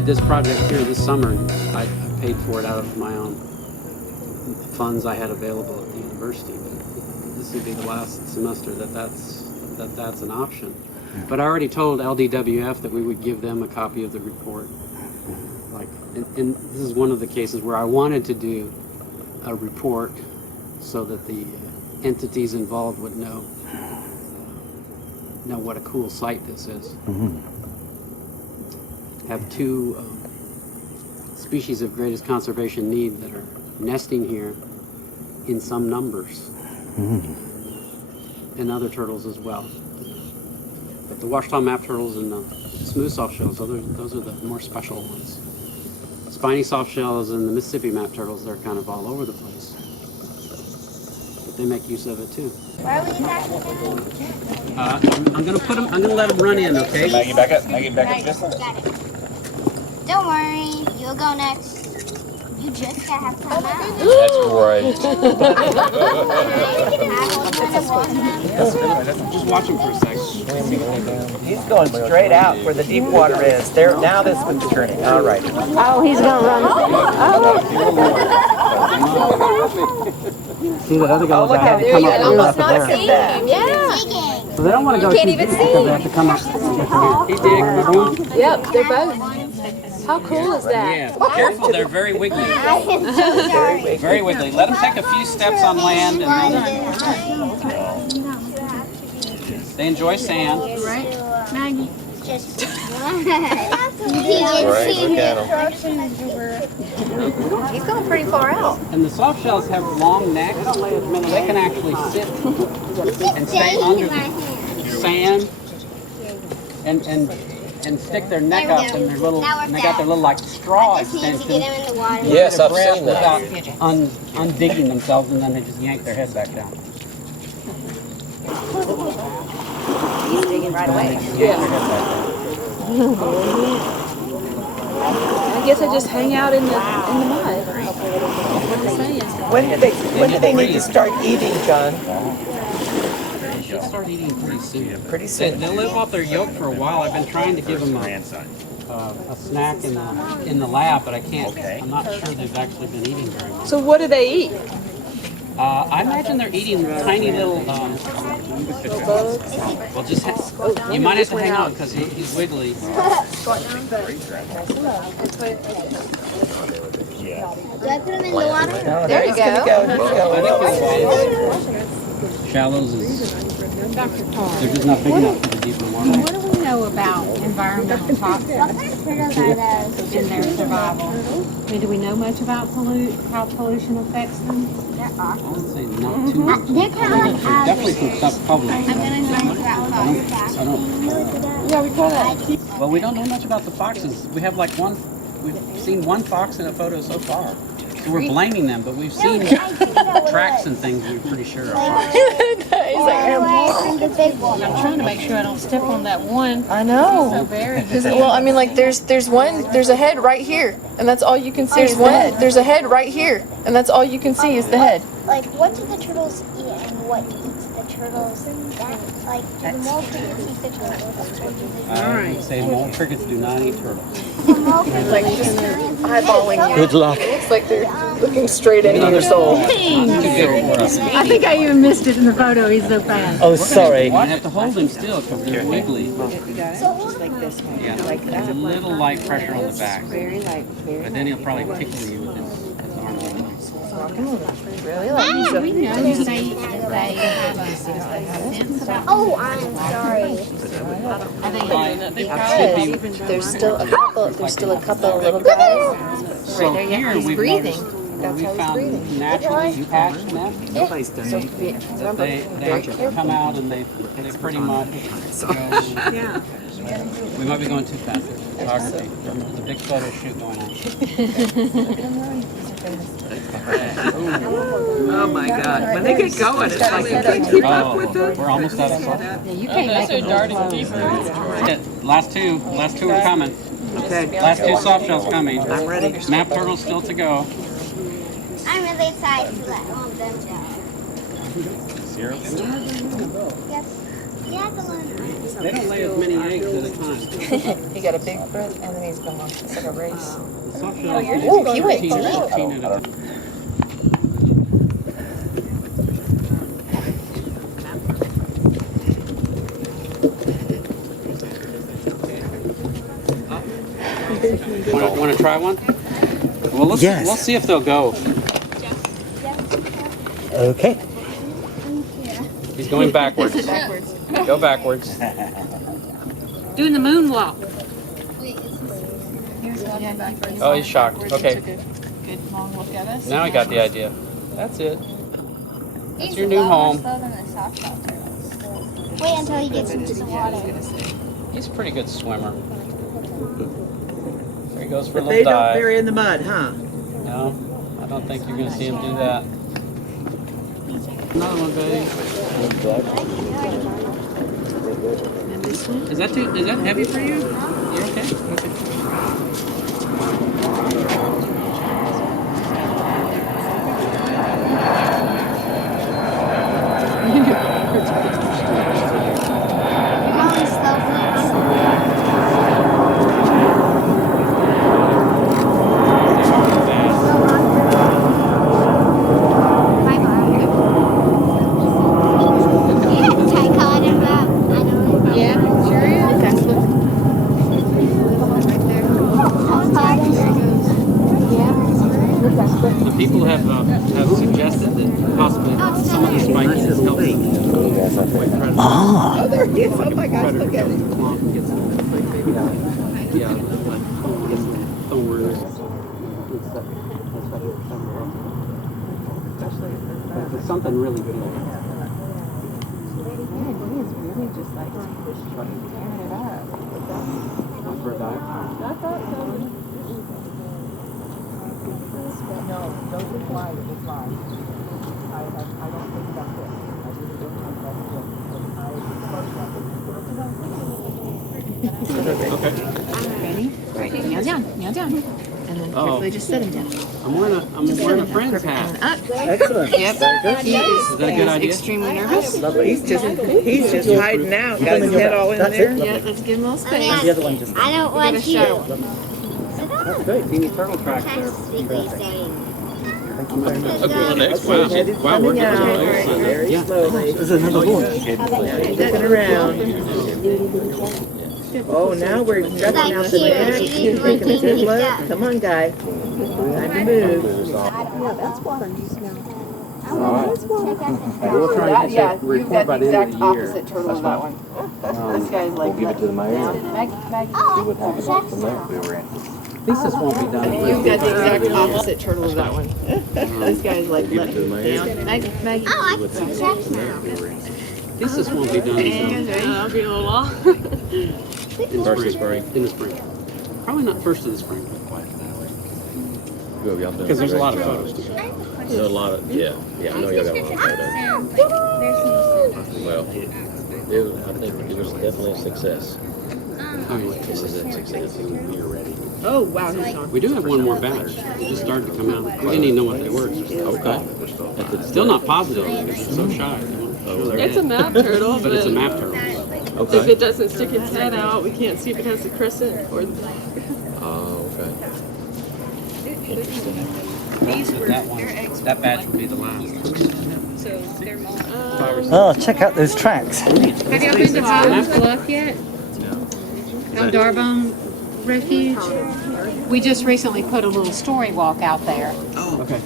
did this project here this summer, I paid for it out of my own funds I had available at the university. But this would be the last semester that's an option. But I already told LDWF that we would give them a copy of the report. And this is one of the cases where I wanted to do a report so that the entities involved would know what a cool site this is. Mm-hmm. Have two species of greatest conservation need that are nesting here in some numbers, and other turtles as well. But the Ouachita Map Turtles and the Smooth Softshells, those are the more special ones. Spiny Softshells and the Mississippi Map Turtles, they're kind of all over the place. But they make use of it too. Where are we exactly now? I'm gonna let them run in, okay? Maggie, back up. Maggie, back up just a Got it. Don't worry, you'll go next. You just gotta have time out. That's great. Just watch him for a second. He's going straight out where the deep water is. There, now this one's turning. All right. Oh, he's gonna run. See that other guy? Oh, look at You can almost up not there. see him. Yeah. So they don't want to go You can't too even deep see. because they have to come up. He dig. Yep, they're both. How cool is that? Yeah, careful, they're very wiggly. I am so sorry. Very wiggly. Let them take a few steps on land and they enjoy sand. Right, Maggie? Just one. Right, look at He's going pretty far out. And the soft shells have long necks. They can actually sit and stay under the sand and stick their neck There we up go. and their little, That worked and they got their out. little like straw Just need to extension. get him in the water. Yes, Get a I've breath seen that. without undigging themselves, and then they just yank their head back down. He's digging right away. Yank their head back down. I guess I just hang out in the mud. When do they need to start eating, John? They should start eating pretty soon. Pretty soon. They'll live off their yolk for a while. I've been trying to give them a snack in the lab, but I can't. I'm not sure they've actually been eating very much. So what do they eat? I imagine they're eating tiny little. Well, just you might have to hang on because he's wiggly. Do I put him in the water? No, There you he's gonna go. He's going. Shallows is. They're just not big enough for the deeper water. What do we know about environmental toxins What kind of turtles are those? in their survival? I mean, do we know much about how pollution affects them? I would say not too much. They're kind of like There's definitely some stuff published. I'm gonna learn about I don't. Well, we don't know much about the foxes. We have like we've seen one fox in a photo so far. So we're blaming them, but we've seen tracks and things we're pretty sure are foxes. the big one. I'm trying to make sure I don't step on that one. I know. So very. Well, I mean, like, there's a head right here, and that's all you can see. There's a head right here, and that's all you can see is the head. Like, what do the turtles eat and what eats the turtles? Like, do the mole crickets eat the turtles? I would say mole crickets do not eat turtles. Like, just eyeballing you. Good luck. It's like they're looking straight into your soul. Too good for us. I think I even missed it in the photo. He's so fast. Oh, sorry. I have to hold them still because they're wiggly. Yeah, there's a little light pressure on the back. But then he'll probably tickle you with his arms and legs. Really? Like, he's We know that they have a sense about. Oh, I'm sorry. there's still a couple. There's still a couple of little guys. So here He's we've breathing. noticed That's we how he's found breathing. naturally hatched nests. So, remember, They come out and they pretty much go. We might be going too fast. Photography. There's a big photo shoot going on. Oh my God! When they get going, it's like you can't keep up with them. We're almost out of salt. You can't make them Last two are coming. Okay, Last two soft shells coming. I'm ready. Map turtles still to go. I'm really excited to let all of them go. Zero. Yes. They don't lay as many eggs at a time. He got a big foot and then he's gone. It's like a race. Soft Oh, shells, he went 13 deep. 13 at a time. Want to try one? Well, we'll see if they'll go. Okay. He's going backwards. Go backwards. Doing the moonwalk. Oh, he's shocked. Okay. Good long look at us. Now I got the idea. That's it. That's your new home. Wait until he gets into the water. He's a pretty good swimmer. There he goes for a But little they don't dive. bury in the mud, huh? No, I don't think you're going to see him do that. Another one, Betty. Is that heavy for you? You're okay? Okay. The people have suggested that possibly some of the spikes has helped them avoid predators. Ah. Oh, there he is. Oh my gosh, look at him. Yeah, like gets some thorns. It's something really good. For a dive. No, don't be fly with this line. I don't think that's it. I really don't think that's it. Ready? Kneel down. Kneel down. And then carefully just set him down. I'm wearing a friend's hat. Excellent. Yep. Is that a good idea? Extremely nervous. He's just hiding out. Got his head all in That's there. it. Yeah, let's give him a little space. The other one just. I don't want Give it a shot. you. That's great. Teeny turtle tracks there. Thank you very much. Okay, the next Wow, we're getting very Yeah. slowly. There's another one. Now he's looking around. Oh, now we're stretching out the neck. He's taking a good look. Come on, guy. Time to move. We'll try and get that report by the end of the year. turtle of that one. This guy's like Give it to the mayor. Oh, that's At least this won't be done. You've got the exact opposite turtle of that one. This guy's like Give it to the mayor. Maggie. Oh, I can see that now. At least this won't be done I'll be a little off. in First of spring. spring. In the spring. Probably not first of the spring. Y'all done Because there's a lot of great photos job. to take. There's a lot of, yeah, I know y'all got a lot of photos. Well, I think it was definitely a success. This is a success. Oh, wow, he's gone. We do have one more batch. They just started to come out. We didn't even know what they were. Okay. Still not positive because it's so shy. They won't show their It's a head. map turtle, But it's a map turtle. if Okay. it doesn't stick its head out, we can't see if it has a crescent or. Oh, okay. Interesting. That batch will be the last. Oh, check out those tracks. Have y'all been to Bottom's Bluff yet? El Darbone Refuge? We just recently put a little story walk out there Okay.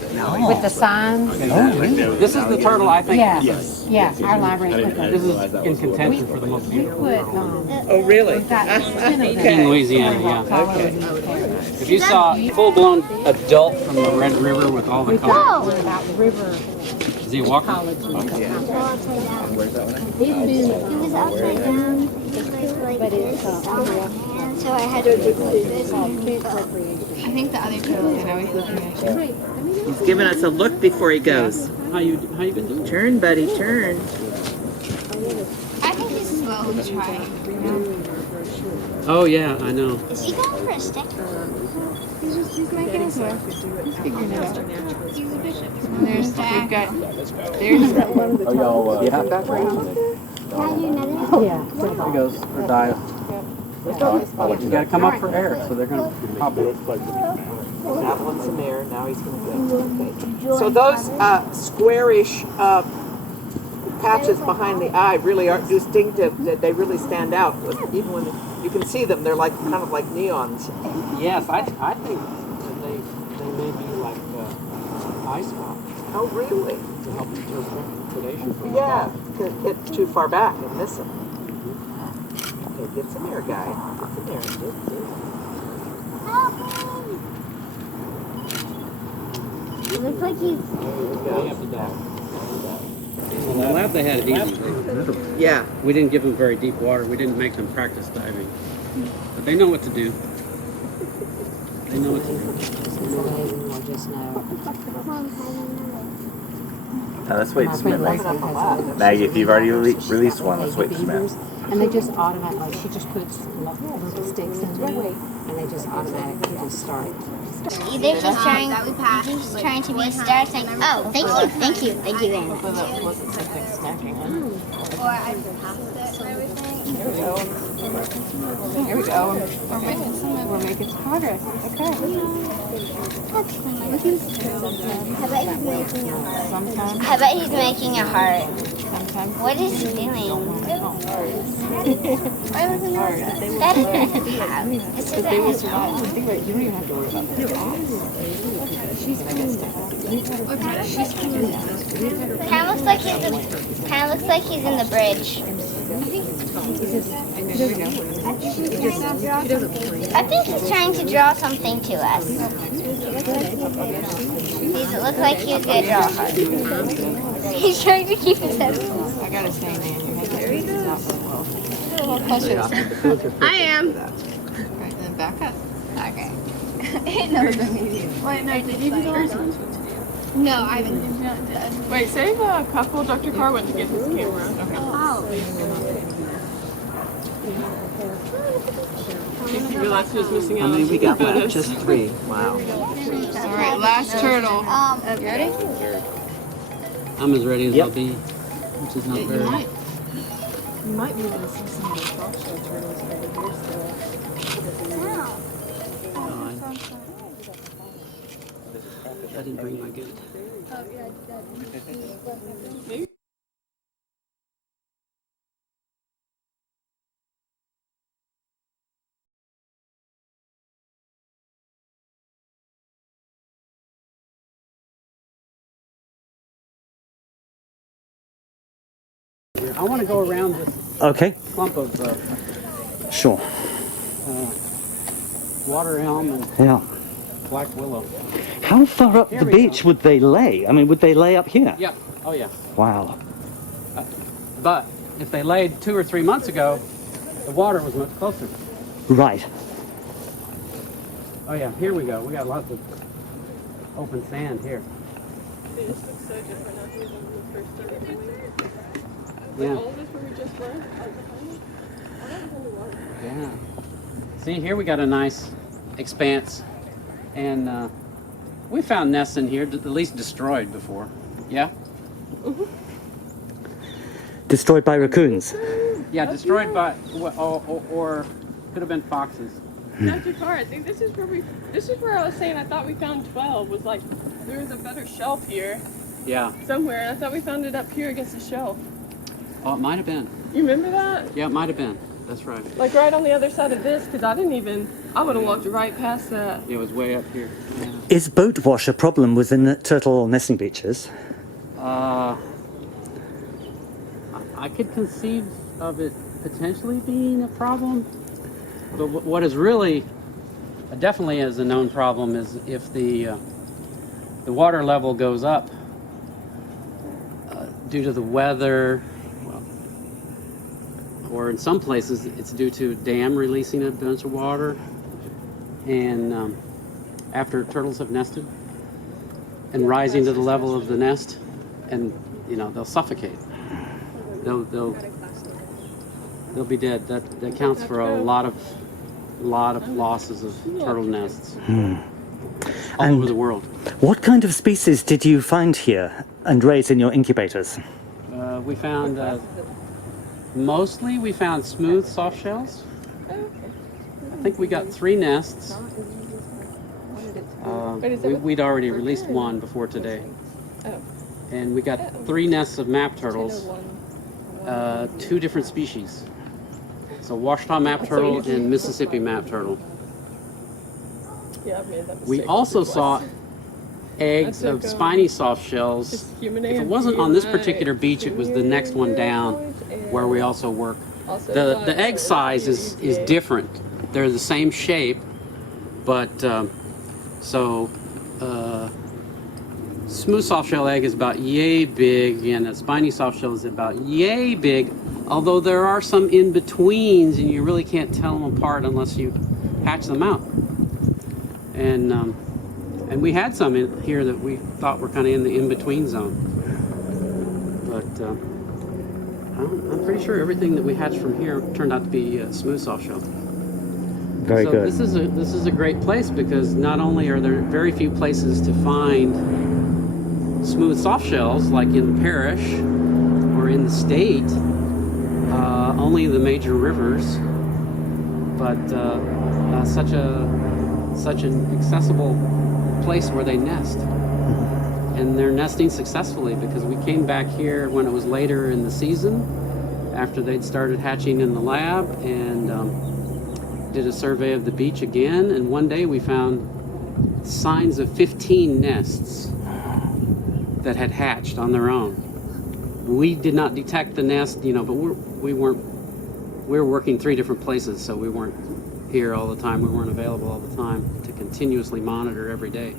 with the signs. Oh, really? This is the turtle I think. Yeah, yeah, our library put This those. is in contention for the most We beautiful put, turtle. Oh, really? we've got 10 of them. In Louisiana, yeah. Okay. If you saw a full-blown adult from the Red River with all the colors, About the river is he walking? ecology. He was upside down, like this, and so I had to do this. I think the other turtle, he's looking at you. He's giving us a look before he goes. How you been doing? Turn, buddy, turn. I think he's slowly trying. Oh yeah, I know. Is he going for a stick? He's making his way. He's figuring it out. He's a bishop. There's, we've got, there's, Are y'all, Can you do another? There he goes, or dive. You gotta come up for air, so they're gonna pop it. That one's some air. Now he's going to go. Okay. So those squarish patches behind the eye really are distinctive. That they really stand out. Even when you can see them, they're like kind of like neons. Yes, I think that they may be like eye spots Oh, really? to help with predation from Yeah. above. To get too far back and miss them. Okay, get some air, guy. Get some air. Good. It looks like he's. They have to dive. In the lab they had it easy. Yeah. We didn't give them very deep water. We didn't make them practice diving. But they know what to do. They know what to do. Now let's wait just a minute, Maggie. Maggie, if you've already released one, let's wait just a minute. And they just automatically, she just puts little sticks in there, and they just automatically just start. Either she's trying to be a star saying, oh, thank you very much. Or I passed it and everything. Here we go. We're making some progress. Okay. I bet he's making a heart. What is he doing? That isn't how. It's just that his home. Kind of looks like he's in the bridge. I think he's trying to draw something to us. Does it look like he's gonna draw a heart? He's trying to keep his head full. I gotta say, man, your head is not so well. I am. Right, then back up. Okay. Wait, no, did you do yours? No, I haven't. Wait, save a couple. Dr. Carr went to get his camera. Okay. You realize who's missing How out? many we got left? Photos. Just 3. Wow. All right, last turtle. You ready? I'm as ready as I'll be, which is not very. You might be able to see some of the softshell turtles over here still. I didn't bring my good. I want to go around this Okay, clump of sure. water elm and Yeah. black willow. How far up the we beach go. would they lay? I mean, would they lay up here? Yeah. Oh yeah. Wow. But if they laid 2 or 3 months ago, the water was much closer. Right. Oh yeah. Here we go. We got lots of open sand here. This looks so different now than when we first started doing it. Yeah. All of this where we just were, Yeah. See, here we got a nice expanse, and we found nests in here, at least destroyed before. Yeah. Destroyed by raccoons. Yeah, destroyed by or could have been foxes. Dr. Carr, I think this is where I was saying I thought we found 12. Was like there was a better shelf here Yeah. somewhere, and I thought we found it up here against the shelf. Oh, it might have been. You remember that? Yeah, it might have been. That's right. Like right on the other side of this, because I would have walked right past that. It was way up here. Yeah. Is boat wash a problem within the turtle nesting beaches? I could conceive of it potentially being a problem, but what is really definitely is a known problem is if the water level goes up due to the weather, or in some places it's due to a dam releasing a bunch of water, and after turtles have nested and rising to the level of the nest, and they'll suffocate. They'll be dead. That counts for a lot of losses of turtle nests all over the world. What kind of species did you find here and raise in your incubators? We found Mostly we found smooth softshells. I think we got 3 nests. We'd already released one before today. And we got 3 nests of map turtles, 2 different species. So Ouachita Map Turtle and Mississippi Map Turtle. Yeah, I've made that mistake We also saw eggs of spiny softshells. If it wasn't on this particular beach, it was the next one down where we also work. The egg size is different. They're the same shape, but smooth softshell egg is about yay big, and a spiny softshell is about yay big, although there are some in-betweens, and you really can't tell them apart unless you hatch them out. And we had some in here that we thought were kind of in the in-between zone. But I'm pretty sure everything that we hatched from here turned out to be smooth softshell. Very good. This is a great place because not only are there very few places to find smooth softshells like in the parish or in the state, only the major rivers, but such an accessible place where they nest. And they're nesting successfully because we came back here when it was later in the season after they'd started hatching in the lab, and did a survey of the beach again, and one day we found signs of 15 nests that had hatched on their own. We did not detect the nest, but we were working 3 different places, so we weren't here all the time. We weren't available all the time to continuously monitor every day.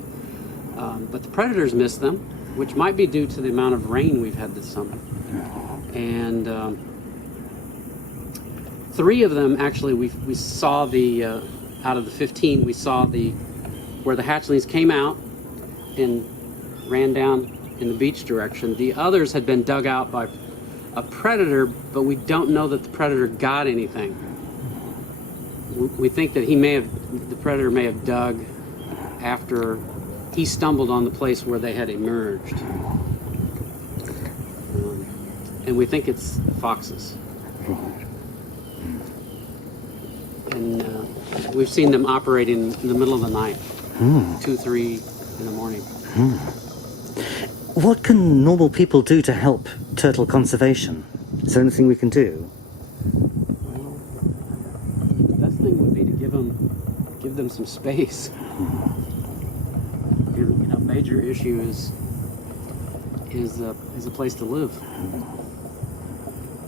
But the predators missed them, which might be due to the amount of rain we've had this summer. And 3 of them actually we saw out of the 15 we saw where the hatchlings came out and ran down in the beach direction. The others had been dug out by a predator, but we don't know that the predator got anything. We think that the predator may have dug after he stumbled on the place where they had emerged. And we think it's foxes. And we've seen them operating in the middle of the night, 2, 3 in the morning. What can normal people do to help turtle conservation? Is there anything we can do? Well, the best thing would be to give them some space. A major issue is a place to live.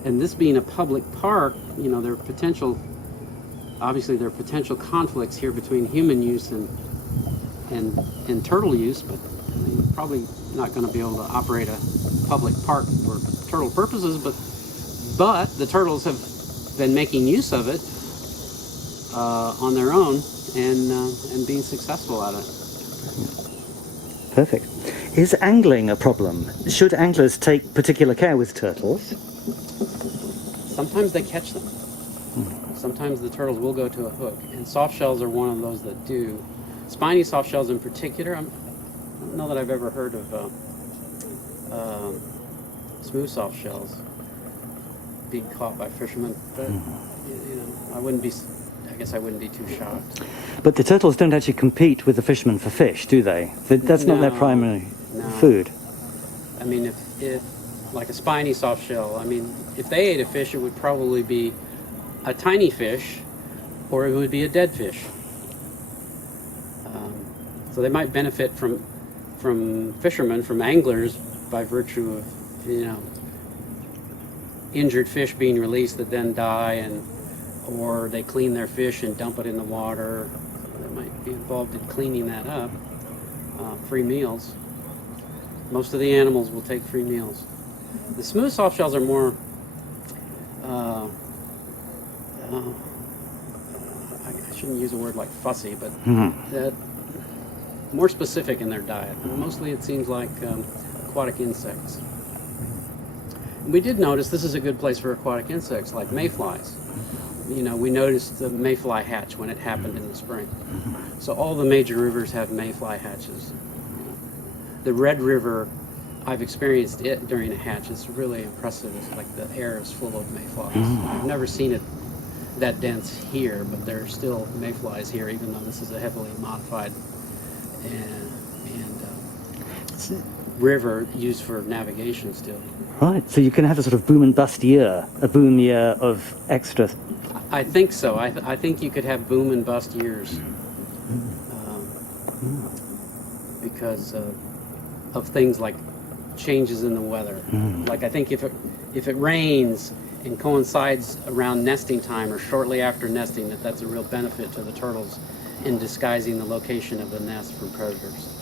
And this being a public park, there are potential conflicts here between human use and turtle use, but you're probably not going to be able to operate a public park for turtle purposes, but the turtles have been making use of it on their own and being successful at it. Perfect. Is angling a problem? Should anglers take particular care with turtles? Sometimes they catch them. Sometimes the turtles will go to a hook, and softshells are one of those that do. Spiny softshells in particular, I don't know that I've ever heard of smooth softshells being caught by fishermen, but I guess I wouldn't be too shocked. But the turtles don't actually compete with the fishermen for fish, do they? That's not their primary food. I mean, if like a spiny softshell, if they ate a fish, it would probably be a tiny fish, or it would be a dead fish. So they might benefit from fishermen, from anglers, by virtue of injured fish being released that then die, or they clean their fish and dump it in the water. They might be involved in cleaning that up. Free meals. Most of the animals will take free meals. The smooth softshells are more I shouldn't use a word like fussy, but more specific in their diet. Mostly it seems like aquatic insects. We did notice this is a good place for aquatic insects like mayflies. We noticed the mayfly hatch when it happened in the spring. So all the major rivers have mayfly hatches. The Red River I've experienced it during a hatch. It's really impressive. It's like the air is full of mayflies. I've never seen it that dense here, but there are still mayflies here, even though this is a heavily modified river used for navigation still. Right, so you can have a sort of boom and bust year, a boom year of extra. I think so. I think you could have boom and bust years because of things like changes in the weather. Like I think if it rains and coincides around nesting time or shortly after nesting, that's a real benefit to the turtles in disguising the location of the nest from predators.